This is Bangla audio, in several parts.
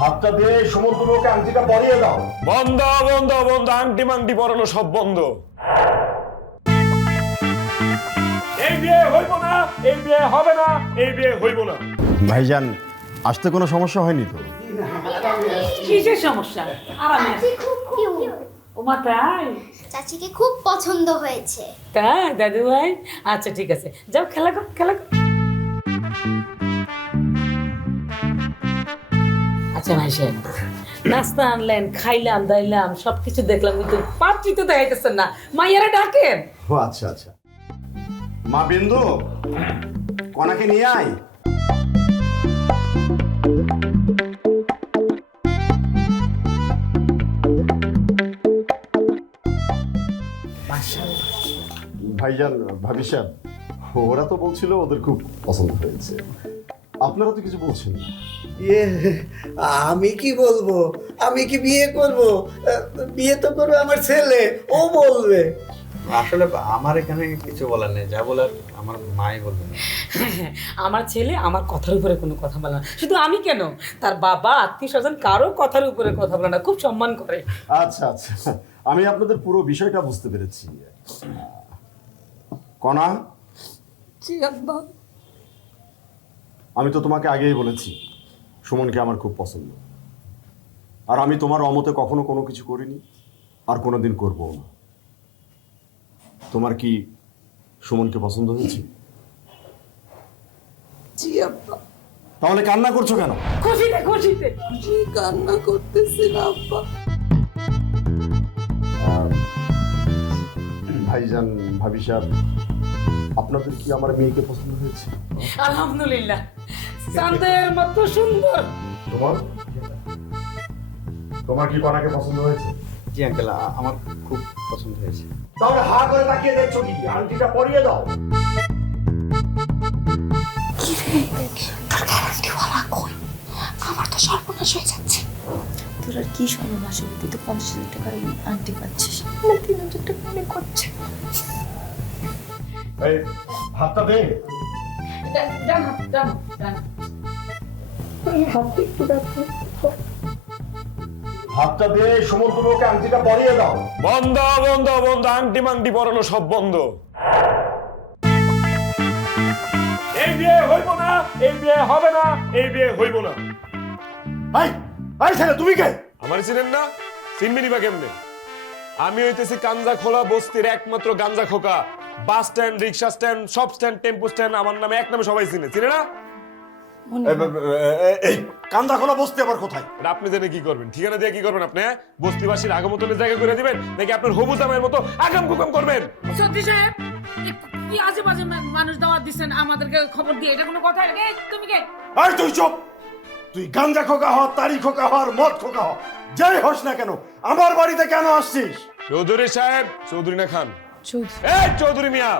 হাতটা দিয়ে সমুদ্রকে আংটিটা পরিয়ে দাও। বন্ধ বন্ধ বন্ধ, আংটি মাংটি পরানো সব বন্ধ। এই বিয়ে হইব না, এই বিয়ে হবে না, এই বিয়ে হইব না। ভাইজান, আসতে কোনো সমস্যা হয়নি তো? কিসের সমস্যা? আরামে আছে। খুব কিউট। ওমা তাই? চাচিকে খুব পছন্দ হয়েছে। তাই দাদু ভাই? আচ্ছা ঠিক আছে, যাও খেলা কর, খেলা কর। আচ্ছা ভাই সাহেব, নাস্তা আনলেন, খাইলাম দাইলাম, সবকিছু দেখলাম, কিন্তু পাত্রী তো দেখাইতেছেন না। মাইয়ারা ডাকেন। ও আচ্ছা আচ্ছা। মা বিন্দু, কনাকে নিয়ে আয়। ভাইজান, ভাবি সাহেব, ওরা তো বলছিল ওদের খুব পছন্দ হয়েছে, আপনারা তো কিছু বলছেন না। ইয়ে, আমি কি বলবো? আমি কি বিয়ে করব? বিয়ে তো করবে আমার ছেলে, ও বলবে। আসলে আমার এখানে কিছু বলার নেই, যা বলার আমার মাই বলবেন। আমার ছেলে আমার কথার উপরে কোনো কথা বলে না। শুধু আমি কেন, তার বাবা, আত্মীয় স্বজন কারো কথার উপরে কথা বলে না, খুব সম্মান করে। আচ্ছা আচ্ছা, আমি আপনাদের পুরো বিষয়টা বুঝতে পেরেছি। কনা, জি আব্বা। আমি তো তোমাকে আগেই বলেছি সুমনকে আমার খুব পছন্দ, আর আমি তোমার অমতে কখনো কোনো কিছু করিনি, আর কোনোদিন করবো না। তোমার কি সুমনকে পছন্দ হয়েছে? জি আব্বা। তাহলে কান্না করছো কেন? খুশিতে খুশিতে। কি কান্না করতেছি না আব্বা। ভাইজান, ভাবি সাহেব, আপনাদের কি আমার মেয়েকে পছন্দ হয়েছে? আলহামদুলিল্লাহ, চাঁদের মতো সুন্দর। তোমার তোমার কি কনাকে পছন্দ হয়েছে? জি আঙ্কেল, আমার খুব পছন্দ হয়েছে। তাহলে হা করে তাকিয়ে দেখছো কি? আংটিটা পরিয়ে দাও। আমার তো সর্বনাশ হয়ে যাচ্ছে। তোর আর কি সর্বনাশ হবে? তুই তো 50,000 টাকার আন্টি পাচ্ছিস, আমার 3,000 টাকা মনে করছে। এই হাতটা দে। ডান হাত, ডান ডান। হাতে একটু রাখো। হাতটা দিয়ে সমুদ্রকে আংটিটা পরিয়ে দাও। বন্ধ বন্ধ বন্ধ, আংটি মাংটি পরানো সব বন্ধ। এই বিয়ে হইব না, এই বিয়ে হবে না, এই বিয়ে হইব না। এই এই ছেলে, তুমি কে? আমার চিনেন না? চিনবেনি বা কেমনে? আমি হইতেছি কাঞ্জা খোলা বস্তির একমাত্র গাঞ্জা খোকা। বাস স্ট্যান্ড, রিক্সা স্ট্যান্ড, সব স্ট্যান্ড, টেম্পো স্ট্যান্ড আমার নামে এক নামে সবাই চিনে, চিনে না? এই কান্দা খোলা বসতে আবার কোথায়? এটা আপনি জেনে কি করবেন? ঠিকানা দিয়ে কি করবেন আপনি? বস্তিবাসীর আগমতনের জায়গা করে দিবেন, নাকি আপনার হবু জামাইয়ের মতো আগাম কুকাম করবেন? সত্যি সাহেব, কি আজে বাজে মানুষ দাওয়াত দিচ্ছেন আমাদেরকে খবর দিয়ে, এটা কোনো কথা? তুমি কে? এই তুই চুপ। তুই গাঞ্জা খোকা হ, তারি খোকা হ, আর মদ খোকা হ, যাই হোস না কেন, আমার বাড়িতে কেন আসছিস? চৌধুরী সাহেব, চৌধুরী না খান? চৌধুরী। এই চৌধুরী মিয়া,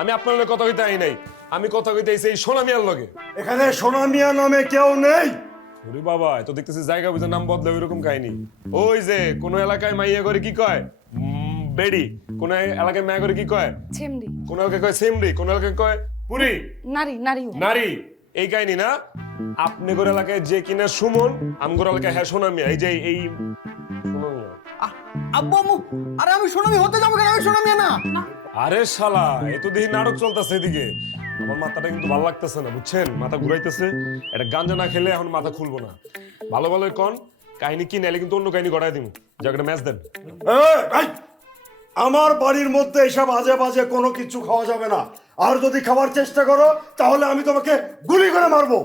আমি আপনার লগে কথা কইতে আই নাই, আমি কথা কইতে আইছি এই সোনা মিয়ার লগে। এখানে সোনা মিয়া নামে কেউ নেই। ওরে বাবা, এত দেখতেছি জায়গা বুঝে নাম বদলাবে এরকম কাহিনী। ওই যে কোন এলাকায় মাইয়া করে কি কয় বেডি, কোন এলাকায় মাইয়া করে কি কয় ছেমড়ি। কোন এলাকায় কয় সেমডি, কোন এলাকায় কয় পুরি, নারী নারী। নারী। এই কাহিনী না? আপনি গোর এলাকায় যে কিনা সুমন, আমগোর এলাকায় হ্যাঁ সোনা মিয়া। এই যে এই সোনা মিয়া। আব্বু আম্মু, আরে আমি সোনামি হতে যাবো কেন? আমি সোনামি না। আরে শালা, এ তো দেখি নাটক চলতেছে এদিকে। আমার মাথাটা কিন্তু ভালো লাগতেছে না, বুঝছেন? মাথা ঘুরাইতেছে। এটা গাঞ্জা না খেলে এখন মাথা খুলবো না। ভালো ভালো কন কাহিনী কি, নাইলে কিন্তু অন্য কাহিনী গড়াই দিব। জায়গাটা ম্যাচ দেন। এই, আমার বাড়ির মধ্যে এসব আজে বাজে কোনো কিছু খাওয়া যাবে না, আর যদি খাওয়ার চেষ্টা করো তাহলে আমি তোমাকে গুলি করে মারবো।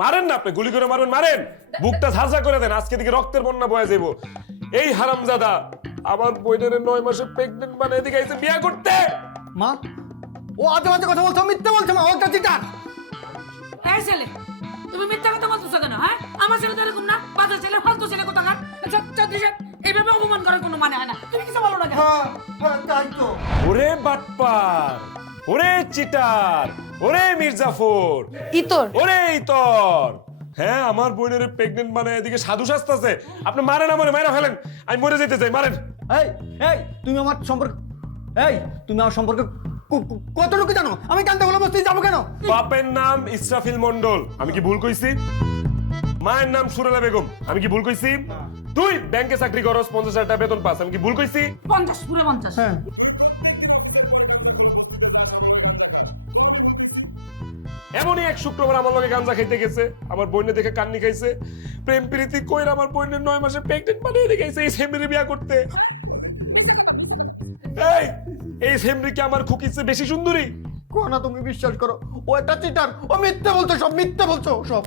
মারেন না, আপনি গুলি করে মারবেন, মারেন। বুকটা ঝাঁঝা করে দেন, আজকে দিকে রক্তের বন্যা বয়ে যাবো। এই হারামজাদা আমার বইনের 9 মাসে প্রেগনেন্ট বানাই এদিকে আইছে বিয়ে করতে। মা, ও আজে বাজে কথা বলছো, মিথ্যে বলছো মা, ও একটা চিটার। এই ছেলে, তুমি মিথ্যা কথা বলতেছো কেন? হ্যাঁ, আমার ছেলে তো এরকম না, বাজার ছেলে, ফালতু ছেলে কোথাকার। চৌধুরী সাহেব, এইভাবে অপমান করার কোনো মানে হয় না। তুমি কিছু বলো না কেন? তাই তো। ওরে বাটপার, ওরে চিটার, ওরে মির্জাফর, ইতর। ওরে ইতর। হ্যাঁ, আমার বোনের প্রেগনেন্ট বানায় এদিকে সাধু সাজতাছে। আপনি মারেন, আমারে মাইরা ফেলেন, আমি মরে যেতে চাই, মারেন। এই এই, তুমি আমার সম্পর্কে, এই তুমি আমার সম্পর্কে কতটুকু জানো? আমি কান্দা বলে বসতে যাবো কেন? বাপের নাম ইসরাফিল মন্ডল, আমি কি ভুল কইছি? মায়ের নাম সুরেলা বেগম, আমি কি ভুল কইছি? তুই ব্যাংকে চাকরি করস, 50,000 টাকা বেতন পাস, আমি কি ভুল কইছি? 50 পুরো 50। এমনই এক শুক্রবার আমার লগে গাঞ্জা খাইতে গেছে, আমার বোনে দেখে কান্নি খাইছে, প্রেম প্রীতি কইরা আমার বোনের 9 মাসে প্রেগনেন্ট বানিয়ে দিয়ে গেছে এই সেমরি বিয়া করতে। এই সেমরি কি আমার খুকির চেয়ে বেশি সুন্দরী? কোনা তুমি বিশ্বাস করো, ও একটা চিটার, ও মিথ্যে বলছো, সব মিথ্যে বলছো সব।